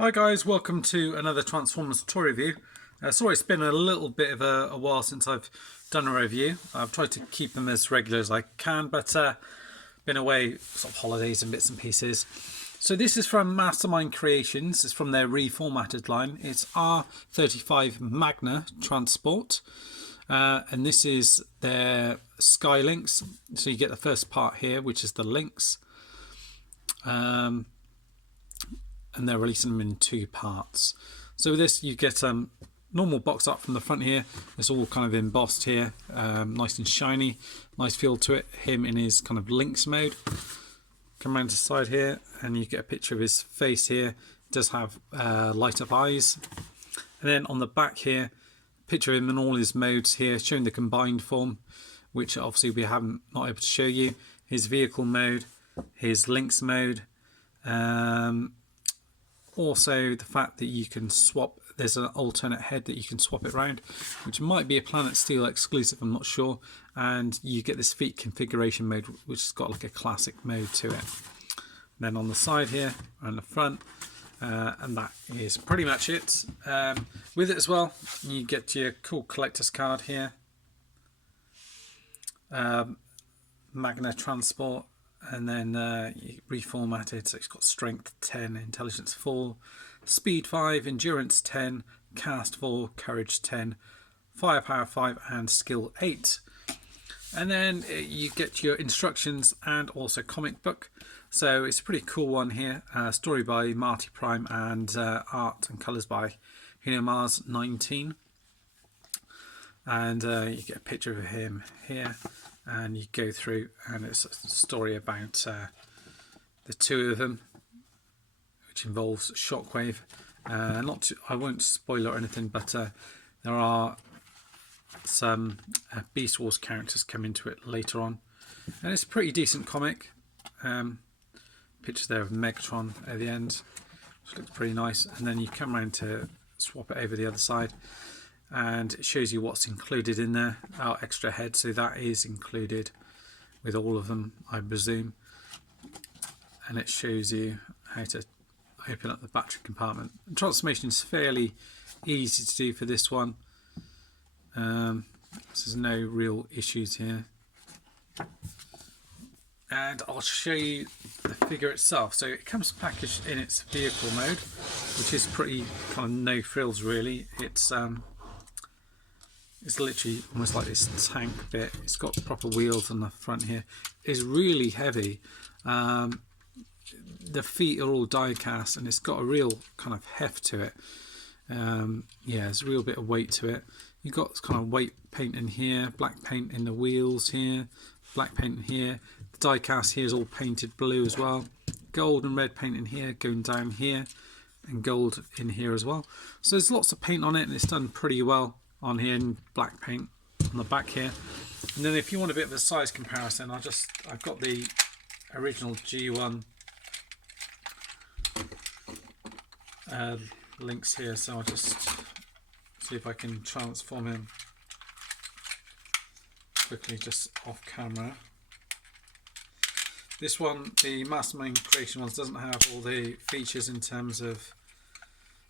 Hi guys, welcome to another Transformers toy review. Sorry it's been a little bit of a while since I've done a review. I've tried to keep them as regular as I can, but been away sort of holidays and bits and pieces. So this is from Mastermind Creations. It's from their reformatted line. It's R-35 Magna Transport. And this is their Sky Lynx. So you get the first part here, which is the Lynx. And they're releasing them in two parts. So with this you get normal box art from the front here. It's all kind of embossed here, nice and shiny, nice feel to it. Him in his kind of Lynx mode. Come around to the side here and you get a picture of his face here. It does have light up eyes. And then on the back here, picture of him in all his modes here, showing the combined form, which obviously we haven't not able to show you. His vehicle mode, his Lynx mode, also the fact that you can swap, there's an alternate head that you can swap it around, which might be a Planet Steel exclusive, I'm not sure. And you get this feet configuration mode, which has got like a classic mode to it. And then on the side here and the front, and that is pretty much it. With it as well, you get your cool collector's card here, Magna Transport. And then you reformat it, so it's got strength 10, intelligence 4, speed 5, endurance 10, cast 4, courage 10, firepower 5 and skill 8. And then you get your instructions and also comic book. So it's a pretty cool one here, story by Marty Prime and art and colours by Mars 19. And you get a picture of him here. And you go through and it's a story about the two of them, which involves Shockwave. I won't spoil it or anything, but there are some Beast Wars characters come into it later on. And it's a pretty decent comic. Picture there of Megatron at the end, which looks pretty nice. And then you come around to swap it over the other side. And it shows you what's included in there, our extra head, so that is included with all of them, I presume. And it shows you how to open up the battery compartment. The transformation is fairly easy to do for this one. So there's no real issues here. And I'll show you the figure itself. So it comes packaged in its vehicle mode, which is pretty kind of no frills really. It's literally almost like this tank bit. It's got proper wheels on the front here. It's really heavy. The feet are all die cast and it's got a real kind of heft to it. Yeah, there's a real bit of weight to it. You've got kind of white paint in here, black paint in the wheels here, black paint in here. The die cast here is all painted blue as well. Gold and red paint in here, going down here, and gold in here as well. So there's lots of paint on it and it's done pretty well on here in black paint on the back here. And then if you want a bit of a size comparison, I've got the original G1 Lynx here, so I'll just see if I can transform him quickly just off camera. This one, the Mastermind Creation ones, doesn't have all the features in terms of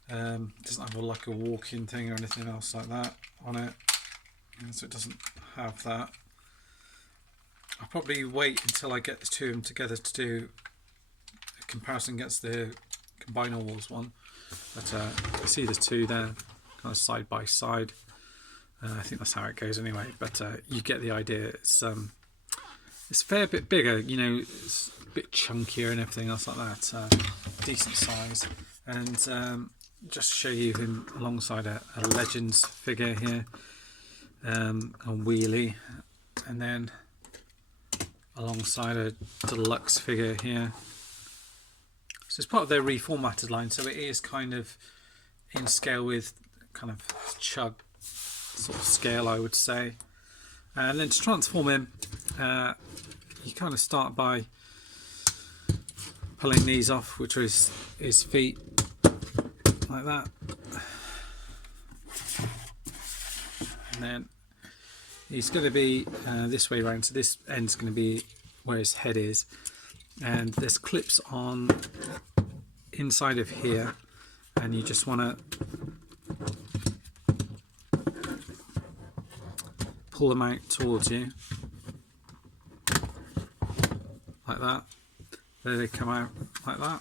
doesn't have like a walk-in thing or anything else like that on it, so it doesn't have that. I'll probably wait until I get the two of them together to do a comparison against the Combiner Wars one, but you see the two there kind of side by side. I think that's how it goes anyway, but you get the idea. It's a fair bit bigger, you know, it's a bit chunkier and everything else like that. Decent size. And just show you him alongside a Legends figure here, a wheelie, and then alongside a deluxe figure here. So it's part of their reformatted line, so it is kind of in scale with kind of Chug sort of scale, I would say. And then to transform him, you kind of start by pulling these off, which is his feet, like that. And then he's going to be this way around, so this end's going to be where his head is, and there's clips on inside of here, and you just want to pull them out towards you like that. There they come out like that,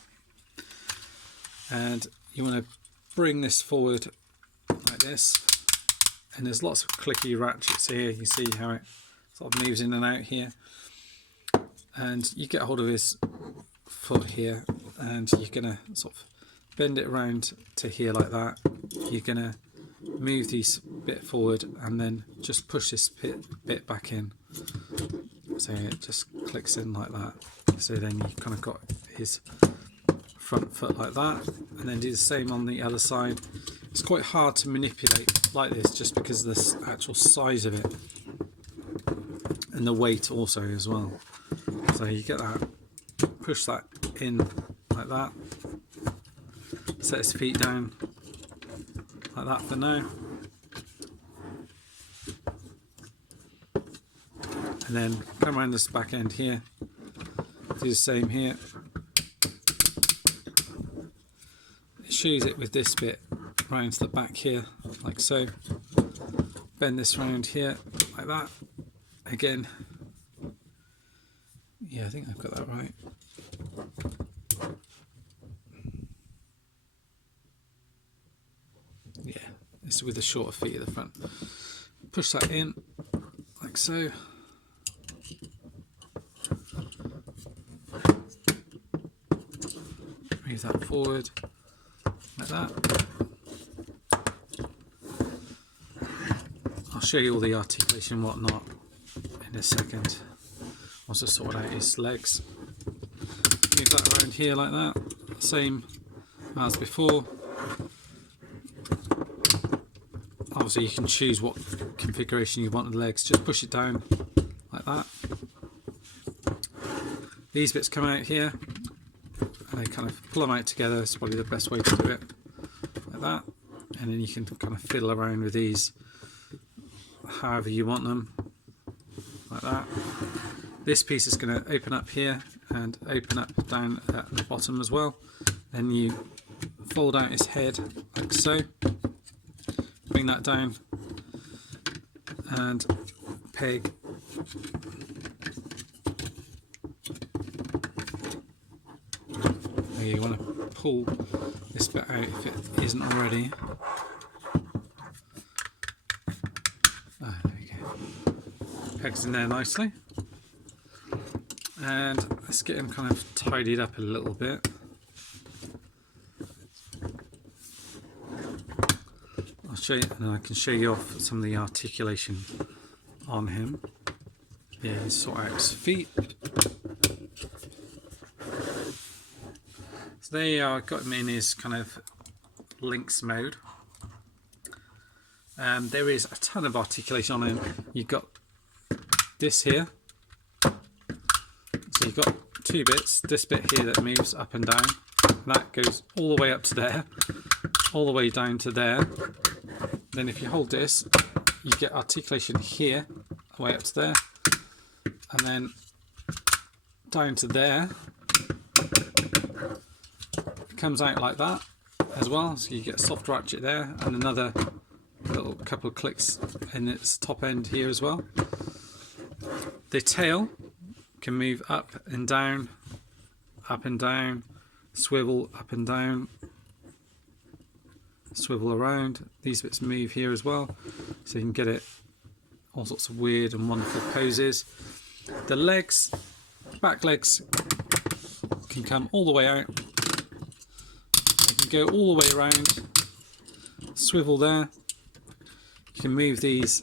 and you want to bring this forward like this, and there's lots of clicky ratchets here. You see how it sort of moves in and out here, and you get hold of his foot here, and you're gonna sort of bend it around to here like that. You're gonna move these bit forward and then just push this bit back in, so it just clicks in like that. So then you kind of got his front foot like that, and then do the same on the other side. It's quite hard to manipulate like this just because of the actual size of it and the weight also as well. So you get that, push that in like that, set his feet down like that for now, and then come around this back end here, do the same here. It shows it with this bit round to the back here like so. Bend this round here like that again. Yeah, I think I've got that right. Yeah, this is with the shorter feet at the front. Push that in like so. Move that forward like that. I'll show you all the articulation and whatnot in a second once I sort out his legs. Move that around here like that, same as before. Obviously you can choose what configuration you want the legs, just push it down like that. These bits come out here, and they kind of pull them out together. It's probably the best way to do it, like that. And then you can kind of fiddle around with these however you want them, like that. This piece is going to open up here and open up down at the bottom as well. Then you fold out his head like so, bring that down and peg you want to pull this bit out if it isn't already. There we go. Pegs in there nicely. And let's get him kind of tidied up a little bit. I'll show you, and then I can show you off some of the articulation on him. Yeah, you sort out his feet. So there you are, got him in his kind of Lynx mode. There is a ton of articulation on him. You've got this here. So you've got two bits, this bit here that moves up and down. And that goes all the way up to there, all the way down to there. Then if you hold this, you get articulation here, all the way up to there. And then down to there. Comes out like that as well, so you get a soft ratchet there and another little couple of clicks in its top end here as well. The tail can move up and down, swivel up and down, swivel around. These bits move here as well, so you can get it all sorts of weird and wonderful poses. The legs, back legs, can come all the way out. Go all the way around, swivel there. You can move these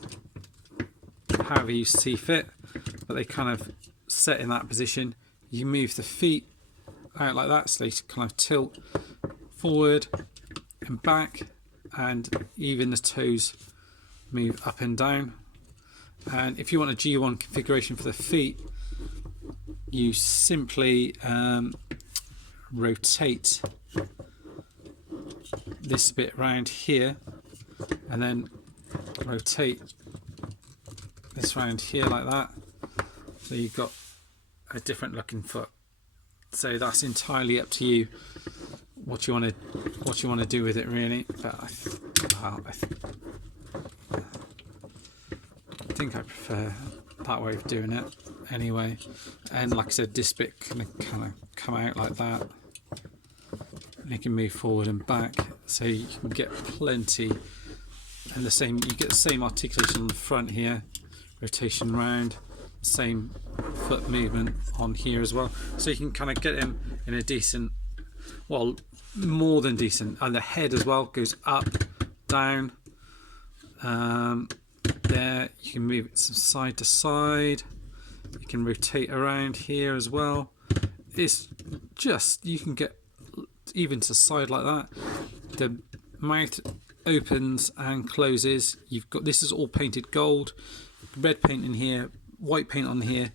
however you see fit, but they kind of set in that position. You move the feet out like that, so they kind of tilt forward and back, and even the toes move up and down. And if you want a G1 configuration for the feet, you simply rotate this bit round here and then rotate this round here like that, so you've got a different looking foot. So that's entirely up to you what you want to do with it really. But I think I prefer that way of doing it anyway. And like I said, this bit can kind of come out like that. You can move forward and back, so you can get plenty, and you get the same articulation on the front here, rotation round, same foot movement on here as well, so you can kind of get him in a decent, well, more than decent, and the head as well goes up, down, there you can move it side to side, you can rotate around here as well. It's just, you can get even to the side like that. The mouth opens and closes. You've got, this is all painted gold, red paint in here, white paint on here.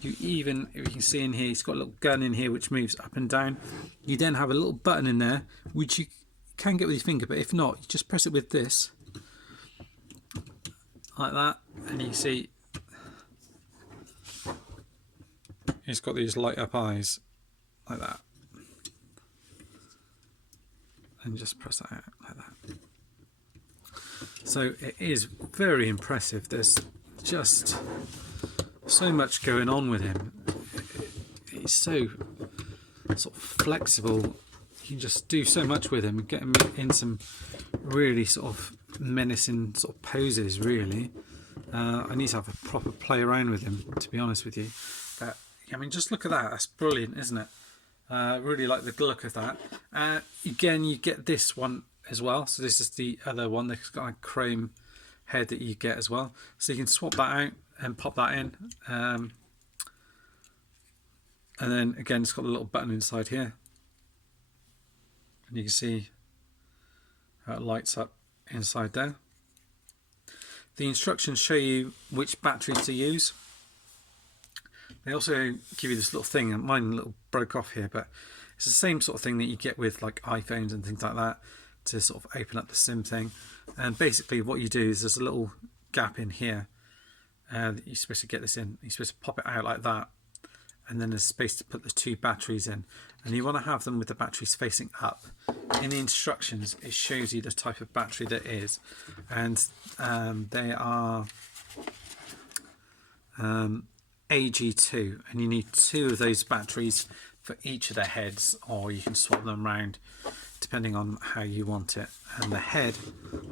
You even, if you can see in here, it's got a little gun in here which moves up and down. You then have a little button in there which you can get with your finger, but if not, you just press it with this like that, and you see it's got these light up eyes like that, and just press that out like that. So it is very impressive. There's just so much going on with him. He's so sort of flexible. You can just do so much with him and get him in some really sort of menacing sort of poses really. I need to have a proper play around with him, to be honest with you. But I mean, just look at that. That's brilliant, isn't it? Really like the look of that. Again, you get this one as well. So this is the other one. There's got a chrome head that you get as well. So you can swap that out and pop that in. And then again, it's got a little button inside here. And you can see how it lights up inside there. The instructions show you which battery to use. They also give you this little thing, and mine a little broke off here, but it's the same sort of thing that you get with like iPhones and things like that, to sort of open up the SIM thing. And basically what you do is there's a little gap in here that you're supposed to get this in. You're supposed to pop it out like that, and then there's space to put the two batteries in, and you want to have them with the batteries facing up. In the instructions it shows you the type of battery that is, and they are AG2, and you need two of those batteries for each of their heads, or you can swap them around depending on how you want it. And the head,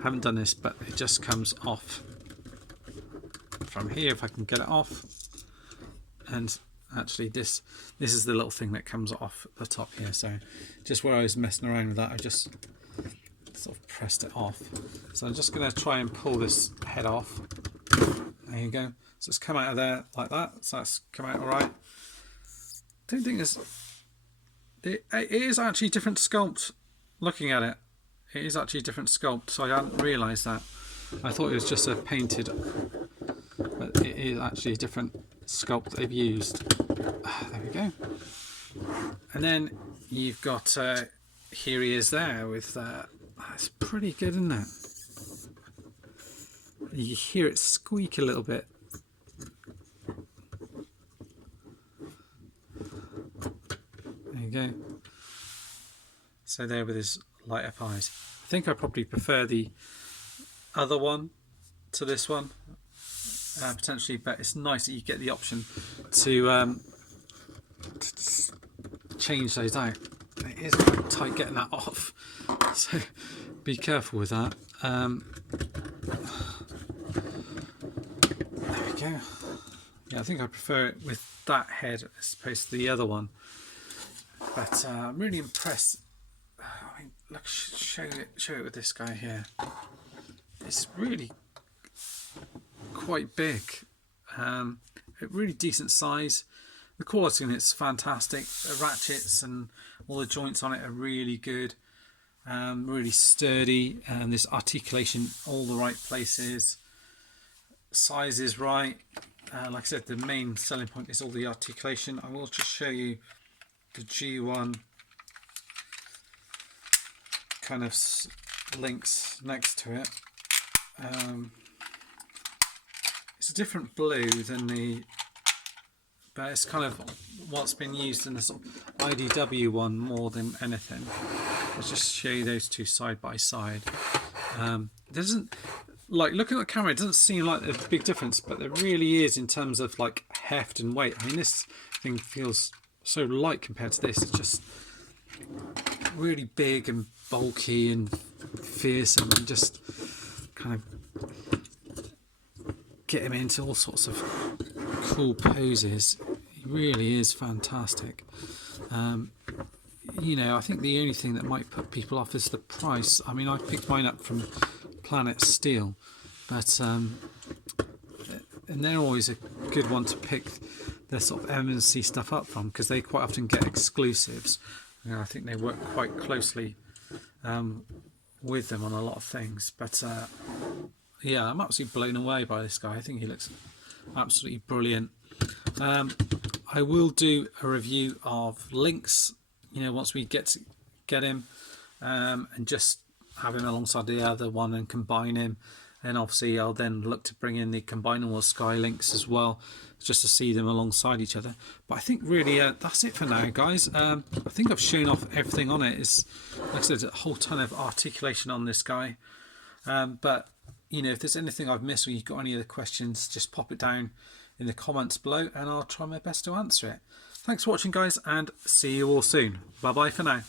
I haven't done this, but it just comes off from here, if I can get it off. And actually this is the little thing that comes off the top here, so just where I was messing around with that, I just sort of pressed it off. So I'm just going to try and pull this head off. There you go. So it's come out of there like that, so that's come out alright. Don't think it is actually a different sculpt. Looking at it, it is actually a different sculpt, so I hadn't realised that. I thought it was just a painted, but it is actually a different sculpt they've used. There we go. And then you've got here he is there with it's pretty good, isn't it? You hear it squeak a little bit. There you go. So there with his light up eyes. I think I probably prefer the other one to this one, potentially, but it's nice that you get the option to change those out. It is quite tight getting that off, so be careful with that. There we go. Yeah, I think I prefer it with that head as opposed to the other one, but I'm really impressed. I mean, look, show it with this guy here. It's really quite big, a really decent size. The quality on it's fantastic. The ratchets and all the joints on it are really good, really sturdy, and this articulation all the right places. Size is right. Like I said, the main selling point is all the articulation. I will just show you the G1 kind of Lynx next to it. It's a different blue than but it's kind of what's been used in the sort of IDW one more than anything. Let's just show you those two side by side. Doesn't, like, looking at the camera, it doesn't seem like there's a big difference, but there really is in terms of like heft and weight. I mean, this thing feels so light compared to this. It's just really big and bulky and fearsome, and just kind of get him into all sorts of cool poses. He really is fantastic. You know, I think the only thing that might put people off is the price. I mean, I picked mine up from Planet Steel, but and they're always a good one to pick their sort of MMC stuff up from, because they quite often get exclusives. You know, I think they work quite closely with them on a lot of things. But yeah, I'm absolutely blown away by this guy. I think he looks absolutely brilliant. I will do a review of Lynx, you know, once we get him, and just have him alongside the other one and combine him. And obviously I'll then look to bring in the combinable Sky Lynx as well, just to see them alongside each other. But I think really that's it for now, guys. I think I've shown off everything on it. It's, like I said, a whole ton of articulation on this guy. But you know, if there's anything I've missed or you've got any other questions, just pop it down in the comments below and I'll try my best to answer it. Thanks for watching, guys, and see you all soon. Bye bye for now.